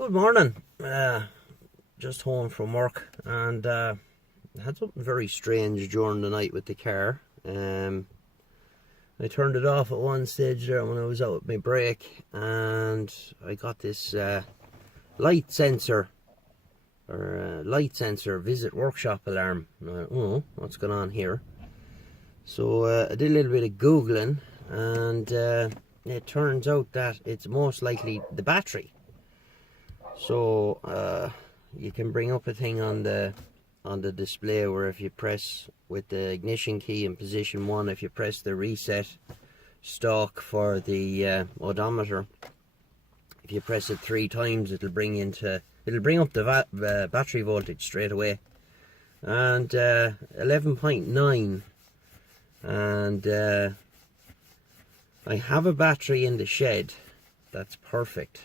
Good morning. Just home from work, and I had something very strange during the night with the car. I turned it off at one stage there when I was out with my brake, and I got this light sensor visit workshop alarm. Oh, what's going on here? So I did a little bit of googling, and it turns out that it's most likely the battery. So you can bring up a thing on the display where if you press with the ignition key in position 1, if you press the reset stalk for the odometer, if you press it 3 times, it'll bring up the battery voltage straight away. And 11.9, and I have a battery in the shed that's perfect,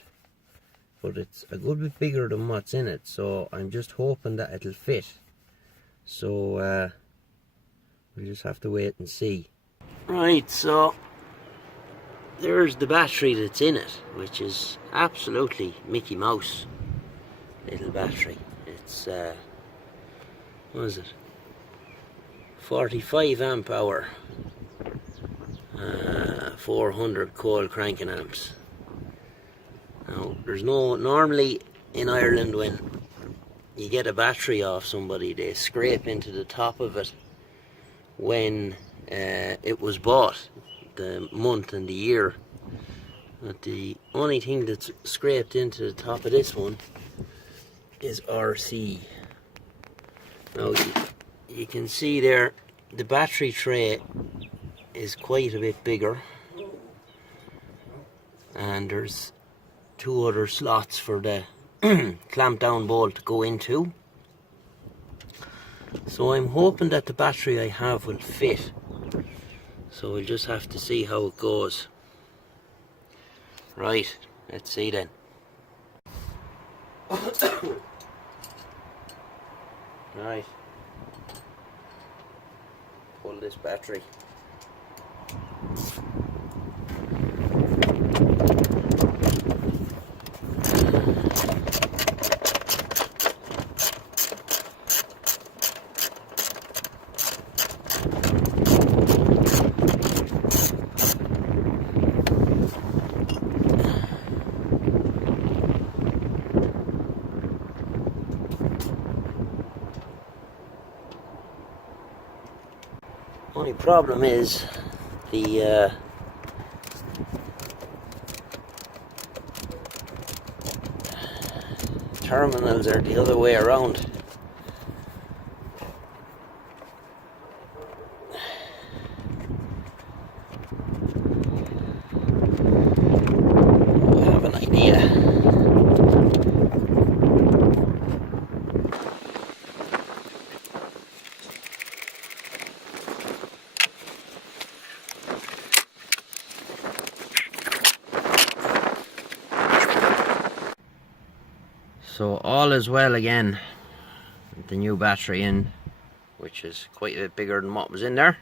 but it's a good bit bigger than what's in it, so I'm just hoping that it'll fit. So we just have to wait and see. Right, so there's the battery that's in it, which is absolutely Mickey Mouse little battery. It's what is it, 45 amp hour, 400 cold cranking amps. Now, there's normally in Ireland when you get a battery off somebody, they scrape into the top of it when it was bought, the month and the year. But the only thing that's scraped into the top of this one is RC. Now you can see there the battery tray is quite a bit bigger, and there's 2 other slots for the clamp down bolt to go into. So I'm hoping that the battery I have will fit, so we'll just have to see how it goes. Right, let's see then. Right, pull this battery. Only problem is the terminals are the other way around. I have an idea. So all is well again with the new battery in, which is quite a bit bigger than what was in there.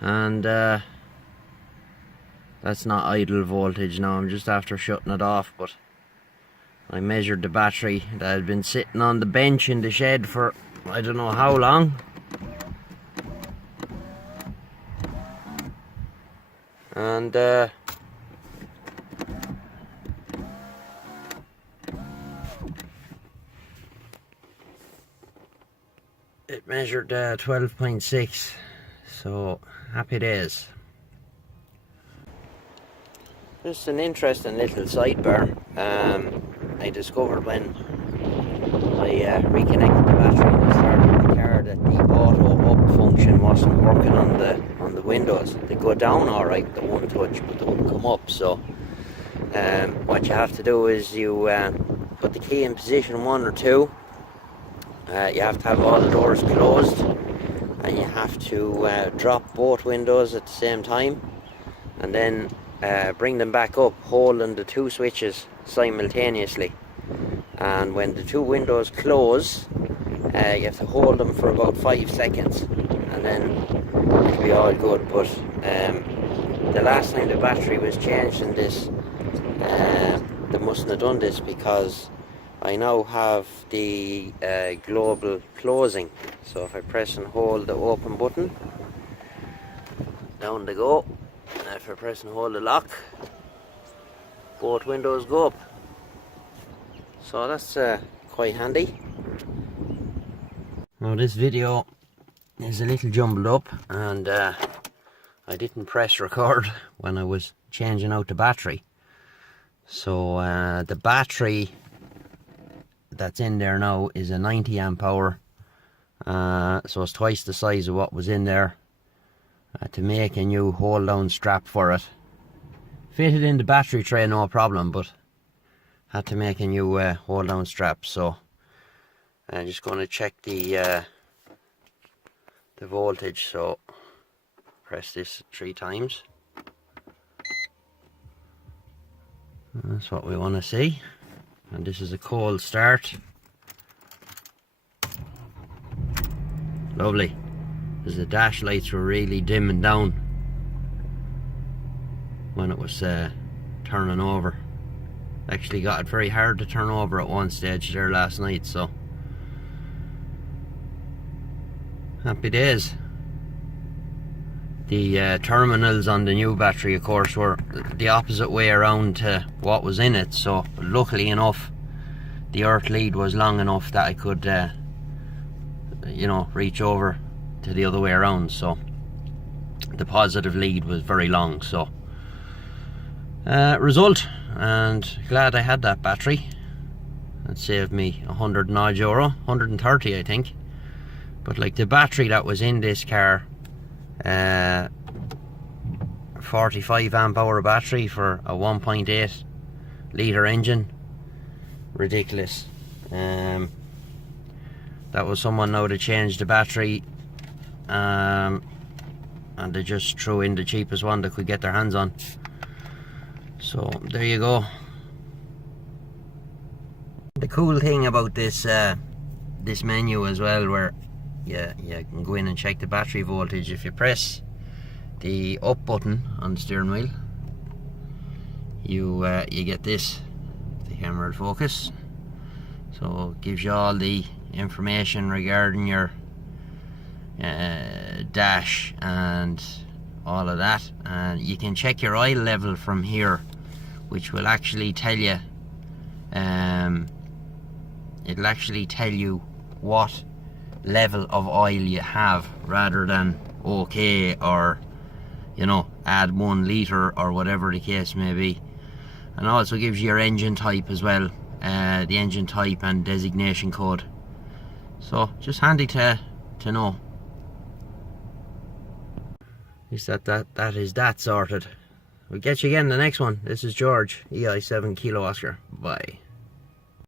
And that's not idle voltage now, I'm just after shutting it off, but I measured the battery that had been sitting on the bench in the shed for I don't know how long. And it measured 12.6, so happy days. Just an interesting little sidebar. I discovered when I reconnected the battery and started the car that the auto up function wasn't working on the windows. They go down alright, the one touch, but they wouldn't come up. So what you have to do is you put the key in position 1 or 2. You have to have all the doors closed, and you have to drop both windows at the same time, and then bring them back up, holding the 2 switches simultaneously. And when the 2 windows close, you have to hold them for about 5 seconds, and then it'll be all good. But the last time the battery was changed in this, the mustn't have done this, because I now have the global closing. So if I press and hold the open button, down they go. If I press and hold the lock, both windows go up. So that's quite handy. Now this video is a little jumbled up, and I didn't press record when I was changing out the battery. So the battery that's in there now is a 90 amp hour, so it's twice the size of what was in there. To make a new hold down strap for it, fitted in the battery tray no problem, but had to make a new hold down strap. So I'm just going to check the voltage. So press this 3 times. That's what we want to see. And this is a cold start. Lovely, because the dash lights were really dimming down when it was turning over. Actually got it very hard to turn over at one stage there last night, so happy days. The terminals on the new battery, of course, were the opposite way around to what was in it, so luckily enough the earth lead was long enough that I could you know, reach over to the other way around. So the positive lead was very long. So result, and glad I had that battery. It saved me 100 and odd euro, 130 I think. But like the battery that was in this car, 45 amp hour battery for a 1.8 litre engine, ridiculous. That was someone now to change the battery, and they just threw in the cheapest one they could get their hands on. So there you go. The cool thing about this this menu as well, where you can go in and check the battery voltage. If you press the up button on the steering wheel, you get this, the camera will focus. So it gives you all the information regarding your dash and all of that, and you can check your oil level from here, which will actually tell you it'll actually tell you what level of oil you have, rather than okay, or you know, add 1 litre or whatever the case may be. And also gives you your engine type as well, the engine type and designation code. So just handy to know. At least that is that sorted. We'll get you again in the next one. This is George, EI7 Kilo Oscar. Bye.